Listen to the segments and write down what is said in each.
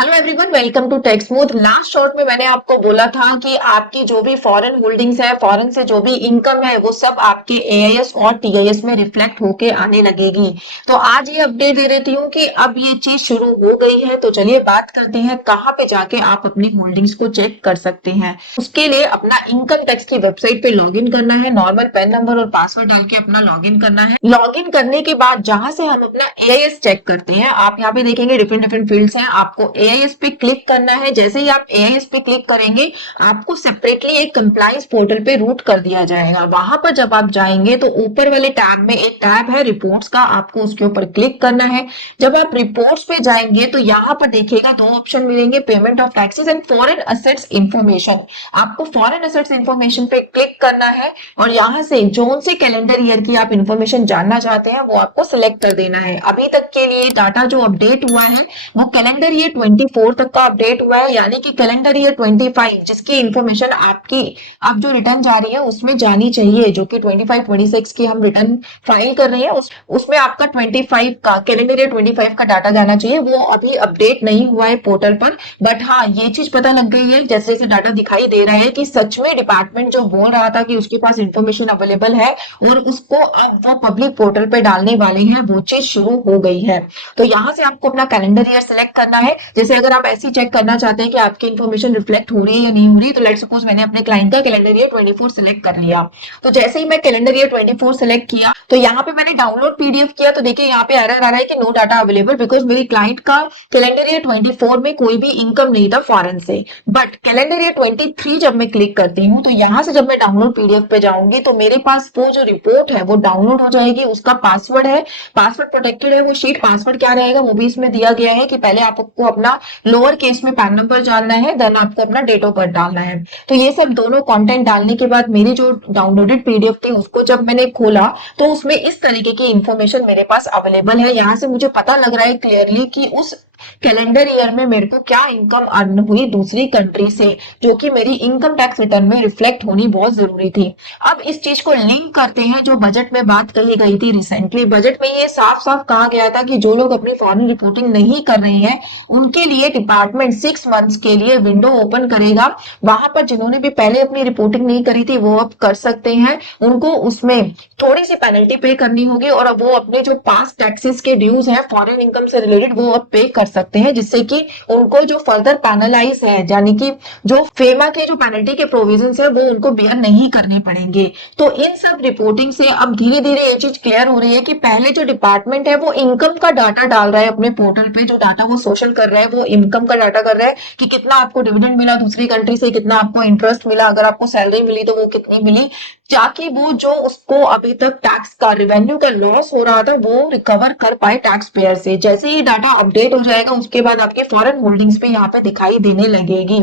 Hello everyone, welcome to Tech Smooth. Last short में मैंने आपको बोला था कि आपकी जो भी फॉरेन होल्डिंग्स है, फॉरेन से जो भी इनकम है, वो सब आपके एआईएस और टीआईएस में रिफ्लेक्ट होके आने लगेगी। तो आज ये अपडेट दे देती हूँ कि अब ये चीज शुरू हो गई है। तो चलिए बात करते हैं कहाँ पे जाके आप अपनी होल्डिंग्स को चेक कर सकते हैं। उसके लिए अपना इनकम टैक्स की वेबसाइट पे लॉग इन करना है। नॉर्मल पैन नंबर और पासवर्ड डाल के अपना लॉग इन करना है। लॉग इन करने के बाद जहां से हम अपना एआईएस चेक करते हैं, आप यहाँ पे देखेंगे डिफरेंट डिफरेंट फील्ड्स हैं। आपको एआईएस पे क्लिक करना है। जैसे ही आप एआईएस पे क्लिक करेंगे, आपको सेपरेटली एक कंप्लायंस पोर्टल पे रूट कर दिया जाएगा। वहां पर जब आप जाएंगे तो ऊपर वाले टैब में एक टैब है रिपोर्ट्स का, आपको उसके ऊपर क्लिक करना है। जब आप रिपोर्ट्स पे जाएंगे तो यहाँ पर देखिएगा दो ऑप्शन मिलेंगे, payment of taxes and foreign assets information. आपको फॉरेन असेट्स इंफॉर्मेशन पे क्लिक करना है और यहाँ से जोन से कैलेंडर ईयर की आप इंफॉर्मेशन जानना चाहते हैं वो आपको सिलेक्ट कर देना है। अभी तक के लिए डाटा जो अपडेट हुआ है वो कैलेंडर ईयर 24 तक का अपडेट हुआ है, यानी कि कैलेंडर ईयर 25 जिसकी इंफॉर्मेशन आपकी अब जो रिटर्न जा रही है उसमें जानी चाहिए, जो कि 25-26 की हम रिटर्न फाइल कर रहे हैं उसमें आपका 25 का कैलेंडर ईयर 25 का डाटा जाना चाहिए। वो अभी अपडेट नहीं हुआ है पोर्टल पर, बट हाँ ये चीज पता लग गई है जैसे जैसे डाटा दिखाई दे रहा है कि सच में डिपार्टमेंट जो बोल रहा था कि उसके पास इंफॉर्मेशन अवेलेबल है और उसको अब वो पब्लिक पोर्टल पे डालने वाले हैं, वो चीज शुरू हो गई है। तो यहाँ से आपको अपना कैलेंडर ईयर सिलेक्ट करना है। जैसे अगर आप ऐसी चेक करना चाहते हैं कि आपकी इन्फॉर्मेशन रिफ्लेक्ट हो रही है या नहीं हो रही, तो लेट्स सपोज मैंने अपने क्लाइंट का कैलेंडर ईयर 24 सिलेक्ट कर लिया। तो जैसे ही मैं कैलेंडर ईयर 24 सिलेक्ट किया तो यहाँ पे मैंने डाउनलोड पीडीएफ किया तो देखिए यहाँ पे एरर आ रहा है कि नो डाटा अवेलेबल, बिकॉज मेरी क्लाइंट का कैलेंडर ईयर 24 में कोई भी इनकम नहीं था फॉरेन से। बट कैलेंडर ईयर 23 जब मैं क्लिक करती हूँ तो यहाँ से जब मैं डाउनलोड पीडीएफ पे जाऊंगी तो मेरे पास वो जो रिपोर्ट है वो डाउनलोड हो जाएगी। उसका पासवर्ड है, पासवर्ड प्रोटेक्टेड है वो शीट। पासवर्ड क्या रहेगा वो भी इसमें दिया गया है कि पहले आपको अपना लोअर केस में पैन नंबर डालना है, देन आपको अपना डेट ऑफ बर्थ डालना है। तो ये सब दोनों कंटेंट डालने के बाद मेरी जो डाउनलोडेड पीडीएफ थी उसको जब मैंने खोला तो उसमें इस तरीके की इंफॉर्मेशन मेरे पास अवेलेबल है। यहाँ से मुझे पता लग रहा है क्लियरली कि उस कैलेंडर ईयर में मेरे को क्या इनकम अर्न हुई दूसरी कंट्री से, जो कि मेरी इनकम टैक्स रिटर्न में रिफ्लेक्ट होनी बहुत जरूरी थी। अब इस चीज को लिंक करते हैं जो बजट में बात कही गई थी रिसेंटली। बजट में ये साफ साफ कहा गया था कि जो लोग अपनी फॉरेन रिपोर्टिंग नहीं कर रहे हैं उनके लिए डिपार्टमेंट 6 मंथ्स के लिए विंडो ओपन करेगा। वहां पर जिन्होंने भी पहले अपनी रिपोर्टिंग नहीं करी थी वो अब कर सकते हैं। उनको उसमें थोड़ी सी पेनल्टी पे करनी होगी और अब वो अपने जो पास्ट टैक्सेस के ड्यूज हैं फॉरेन इनकम से रिलेटेड वो अब पे कर सकते हैं, जिससे कि उनको जो फर्दर पैनलाइज है, यानी कि जो फेमा के जो पेनल्टी के प्रोविजंस है वो उनको बियर नहीं करने पड़ेंगे। तो इन सब रिपोर्टिंग से अब धीरे धीरे ये चीज क्लियर हो रही है कि पहले जो डिपार्टमेंट है वो इनकम का डाटा डाल रहा है अपने पोर्टल पे, जो डाटा वो सोशल कर रहा है वो इनकम का डाटा कर रहा है कि कितना आपको डिविडेंड मिला दूसरी कंट्री से, कितना आपको इंटरेस्ट मिला, अगर आपको सैलरी मिली तो वो कितनी मिली, ताकि वो जो उसको अभी तक टैक्स का रेवेन्यू का लॉस हो रहा था वो रिकवर कर पाए टैक्स पेयर से। जैसे ही डाटा अपडेट हो जाएगा उसके बाद आपके फॉरेन होल्डिंग्स पे यहाँ पे दिखाई देने लगेगी।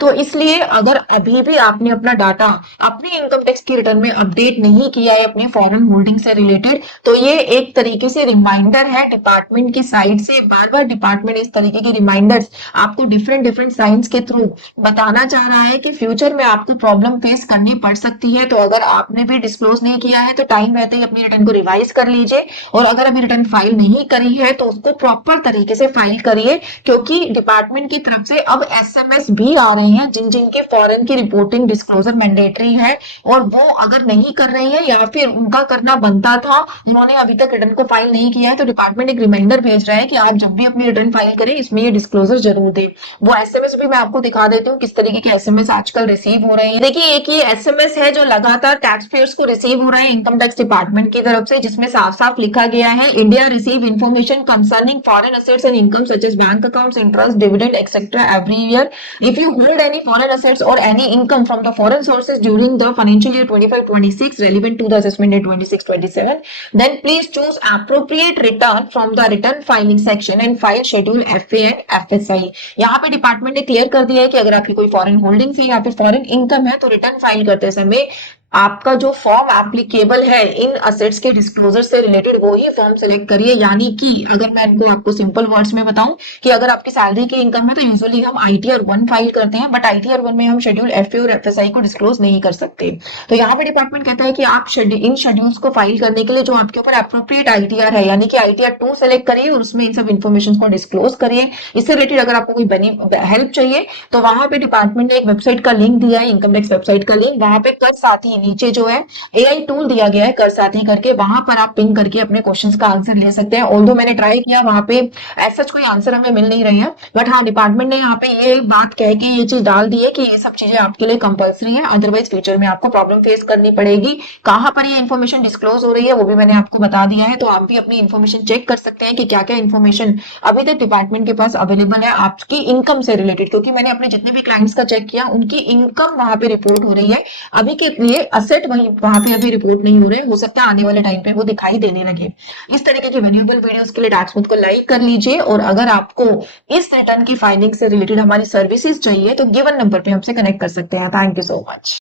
तो इसलिए अगर अभी भी आपने अपना डाटा अपनी इनकम टैक्स की रिटर्न में अपडेट नहीं किया है अपनी फॉरेन होल्डिंग से रिलेटेड, तो ये एक तरीके से रिमाइंडर है डिपार्टमेंट की साइड से। बार बार डिपार्टमेंट इस तरीके के रिमाइंडर्स आपको डिफरेंट डिफरेंट साइंस के थ्रू बताना चाह रहा है कि फ्यूचर में आपको प्रॉब्लम फेस करनी पड़ सकती है। तो अगर आपने भी डिस्क्लोज नहीं किया है तो टाइम रहते ही अपनी रिटर्न को रिवाइज कर लीजिए, और अगर अभी रिटर्न फाइल नहीं करी है तो उसको प्रॉपर तरीके से फाइल करिए, क्योंकि डिपार्टमेंट की तरफ से अब एसएमएस भी आ रहे हैं जिन जिनके फॉरेन की रिपोर्टिंग डिस्क्लोजर मैंडेटरी है और वो अगर नहीं कर रहे हैं या फिर उनका करना बनता था, उन्होंने अभी तक रिटर्न को फाइल नहीं किया है, तो डिपार्टमेंट एक रिमाइंडर भेज रहा है कि आप जब भी अपनी रिटर्न फाइल करें इसमें ये डिस्क्लोजर जरूर दे। वो एसएमएस भी मैं आपको दिखा देती हूँ किस तरीके के एसएमएस आजकल रिसीव हो रहे हैं। देखिए एक ये एसएमएस है जो लगातार टैक्स पेयर्स को रिसीव हो रहा है इनकम टैक्स डिपार्टमेंट की तरफ से, जिसमें साफ साफ लिखा गया है India receive information concerning foreign assets and income such as bank accounts, interest, dividend etcetera every year. If you hold any foreign assets और any income from the foreign sources during the financial year 25-26 relevant to the assessment year 26-27, then please choose appropriate return from the return filing section and file schedule FA and FSI। यहाँ पे department ने clear कर दिया है कि अगर आपकी कोई फॉरेन होल्डिंग है या फिर फॉरेन इनकम है तो रिटर्न फाइल करते समय आपका जो फॉर्म एप्लीकेबल है इन असेट्स के डिस्क्लोजर से रिलेटेड वो ही फॉर्म सेलेक्ट करिए। यानी कि अगर मैं इनको आपको सिंपल वर्ड्स में बताऊं कि अगर आपकी सैलरी की इनकम है तो यूजुअली हम आईटीआर 1 फाइल करते हैं, बट आईटीआर 1 में हम शेड्यूल एफए और एफएसआई को डिस्क्लोज नहीं कर सकते। तो यहाँ पे डिपार्टमेंट कहता है कि आप इन शेड्यूल्स को फाइल करने के लिए जो आपके ऊपर अप्रोप्रिएट आईटीआर है, यानी कि आईटीआर 2 सेलेक्ट करिए और उसमें इन सब इन्फॉर्मेशन को डिस्क्लोज करिए। इससे रिलेटेड अगर आपको कोई हेल्प चाहिए तो वहां पे डिपार्टमेंट ने एक वेबसाइट का लिंक दिया है, इनकम टैक्स वेबसाइट का लिंक, वहां पे कर साथी नीचे जो है एआई टूल दिया गया है कर साथी करके, वहां पर आप पिन करके अपने क्वेश्चंस का आंसर ले सकते हैं। ऑल्दो मैंने ट्राई किया, वहां पे ऐसा कोई आंसर हमें मिल नहीं रही है, बट हाँ डिपार्टमेंट ने यहाँ पे ये बात कह के ये चीज डाल दी है कि ये सब चीजें आपके लिए कंपलसरी है, अदरवाइज फ्यूचर में आपको प्रॉब्लम फेस करनी पड़ेगी। कहाँ पर ये इन्फॉर्मेशन डिस्क्लोज हो रही है वो भी मैंने आपको बता दिया है, तो आप भी अपनी इन्फॉर्मेशन चेक कर सकते हैं कि क्या क्या इन्फॉर्मेशन अभी तक डिपार्टमेंट के पास अवेलेबल है आपकी इनकम से रिलेटेड, क्योंकि मैंने अपने जितने भी क्लाइंट्स का चेक किया उनकी इनकम वहां पे रिपोर्ट हो रही है, अभी के लिए असेट वहीं वहां पे अभी रिपोर्ट नहीं हो रहे, हो सकता है आने वाले टाइम पे वो दिखाई देने लगे। इस तरीके की वैल्यूएबल वीडियोस के लिए टैक्समूथ को लाइक कर लीजिए, और अगर आपको इस रिटर्न की फाइलिंग से रिलेटेड हमारी सर्विसेज चाहिए तो गिवन नंबर पे हमसे कनेक्ट कर सकते हैं। Thank you so much.